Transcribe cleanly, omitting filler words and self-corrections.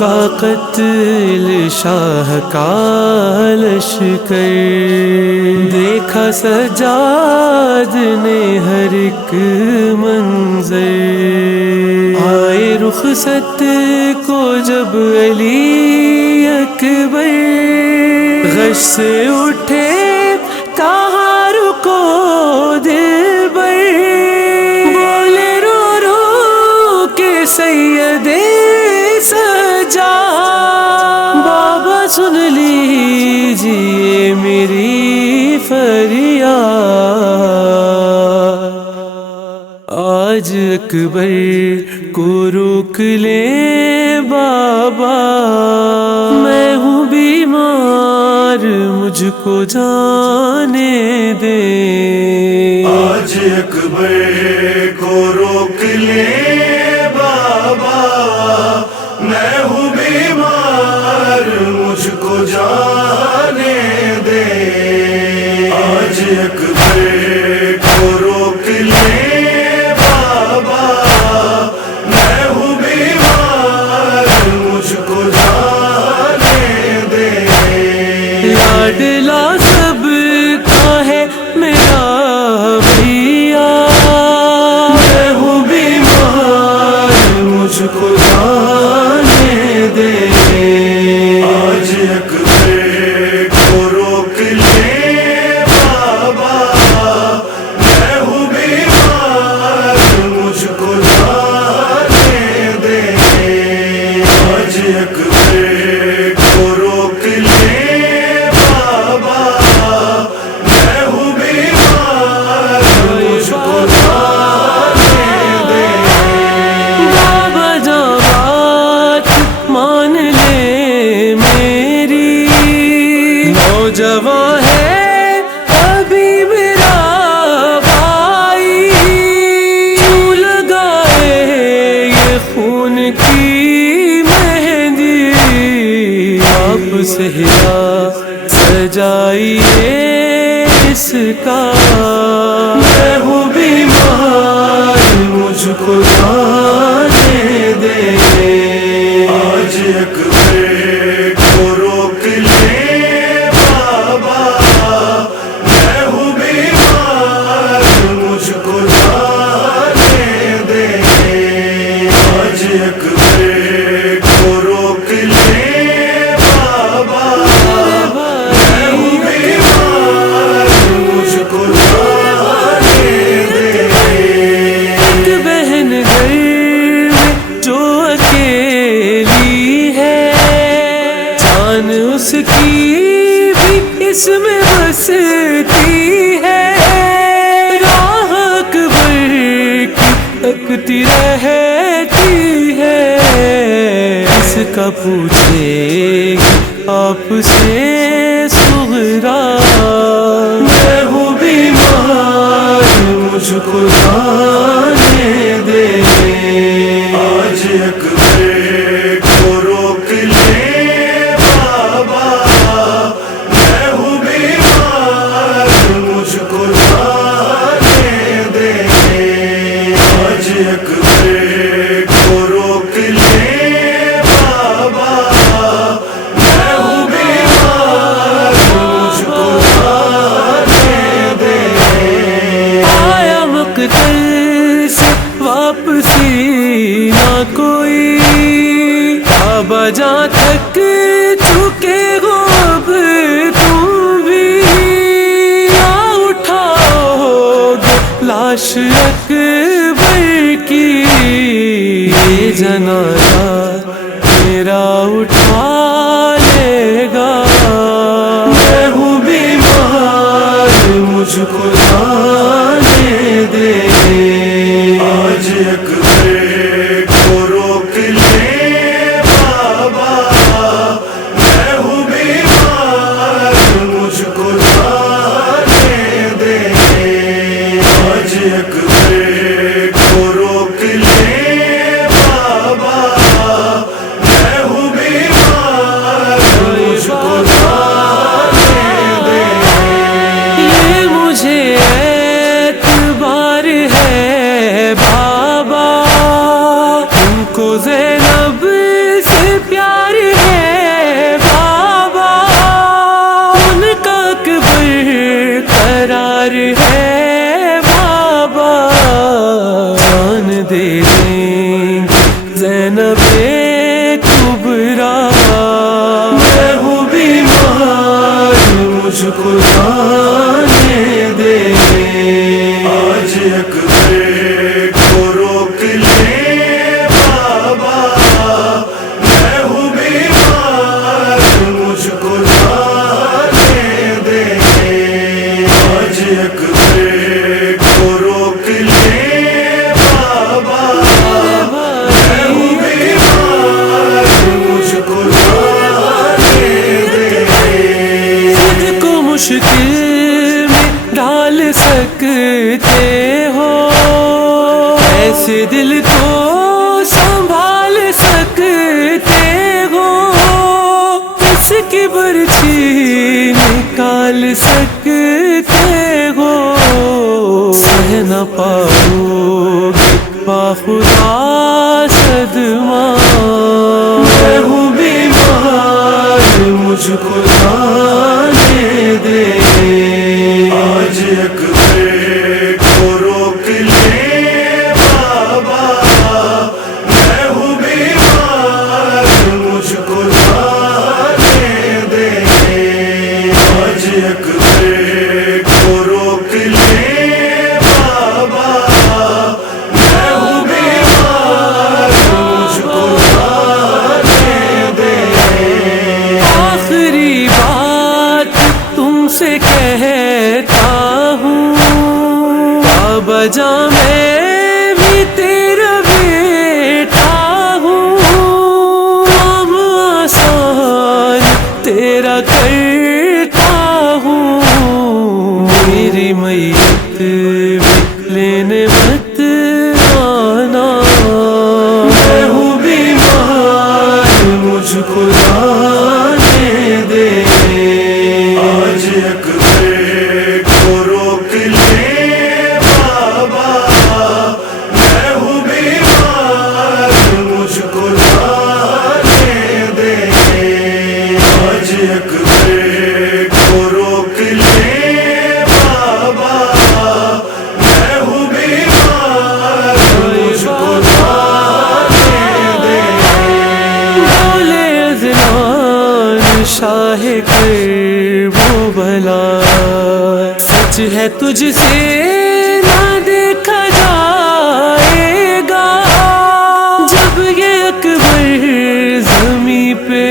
کا قتل شاہ کا لشکر، دیکھا سجاد نے ہر ایک منظر، آئے رخصت کو جب علی اکبر، غش سے اٹھے کہاں رکو دلبر، بولے رو رو کے سید سجاد، بابا سن لیجیے میری فریاد، آج اکبر کو روک لیں بابا، میں ہوں بیمار مجھ کو جانے دیں، آج اکبر کو روک لیں بابا، میں ہوں بیمار مجھ کو جانے دیں، آج اکبر کو روک لیں بابا، میں ہوں بیمار مجھ کو جانے دیں، لاڈلا سب کا ہے میرا بھیا، میں ہوں بیمار مجھ کو جانے دیں، آج اکبر کو روک لیں بابا، میں ہوں بیمار مجھ کو جانے دیں، آج اکبر کو روک لیں بابا، میں ہوں بیمار مجھ کو جانے دیں، بابا جان بات مان لے میری، نوجوان ہے ابھی میرا بھائی، کیوں لگائے یہ خون کی مہندی، آپ صحرا سجائیے اس کا، میں ہوں بیمار مجھ کو جانے دیں، آج اکبر کو روک لیں بابا، میں ہوں بیمار مجھ کو جانے دیں، آج اکبر کو روک لیں بابا، میں ہوں بیمار مجھ کو جانے دیں، ایک بہن گھر میں جو اکیلی ہے، جان اس کی بھی اس میں بستی ہے، راہ اکبر کی تکتی رہتی ہے، اس کا پوچھے گی آپ سے صغرا، میں ہوں بیمار مجھ کو جانے دیں، آج اکبر کو روک لیں بابا، میں ہوں بیمار مجھ کو جانے دیں، آج اکبر کو روک لیں بابا، میں ہوں بیمار مجھ کو جانے دیں، آیا مقتل سے واپسی نہ کوئی، بابا جہاں تک چکے ہو اب تم بھی، نہ اٹھاؤ گے لاش اکبر کی، یہ جنازہ میرا اٹھا لے گا، میں ہوں بیمار مجھ کو جانے دیں، آج اکبر کو روک لیں بابا، میں ہوں بیمار مجھ کو جانے دیں، آج اکبر کو روک لیں بابا، میں ہوں بیمار مجھ کو جانے دے آج اکبر کو روک لے بابا میں ہوں بیمار مجھ کو جانے دے آج اکبر کو روک لے بابا میں ہوں بیمار مجھ کو جانے دے خود کو مشکل میں ڈال سکتے ہو ایسے دل کو سنبھال سکتے ہو اس کی برچھی نکال سکتے ہو سہ نہ پاؤ گے باخدا صدمہ میں ہوں بیمار مجھ کو جانے دے آج اکبر کو روک لے بابا میں ہوں بیمار مجھ کو جانے دے آج اکبر کو روک لے بابا میں ہوں بیمار مجھ کو جانے دے آخری بات تم سے کہتا ہوں بابا جان میں بھی تیرا بیٹا ہوں کام آسان تیرا کرتا ہوں میری میت بھی لینے مت آنا میں ہوں بیمار مجھ کو جانے دے آج اکبر کو روک لے بابا میں ہوں بیمار مجھ کو جانے دے آج اکبر کو روک لے بابا میں ہوں بیمار مجھ کو جانے دے بولے عدنان شاہ کرب و بلا سچ ہے تجھ سے نہ دیکھا جائے گا جب یہ اکبر زمیں پہ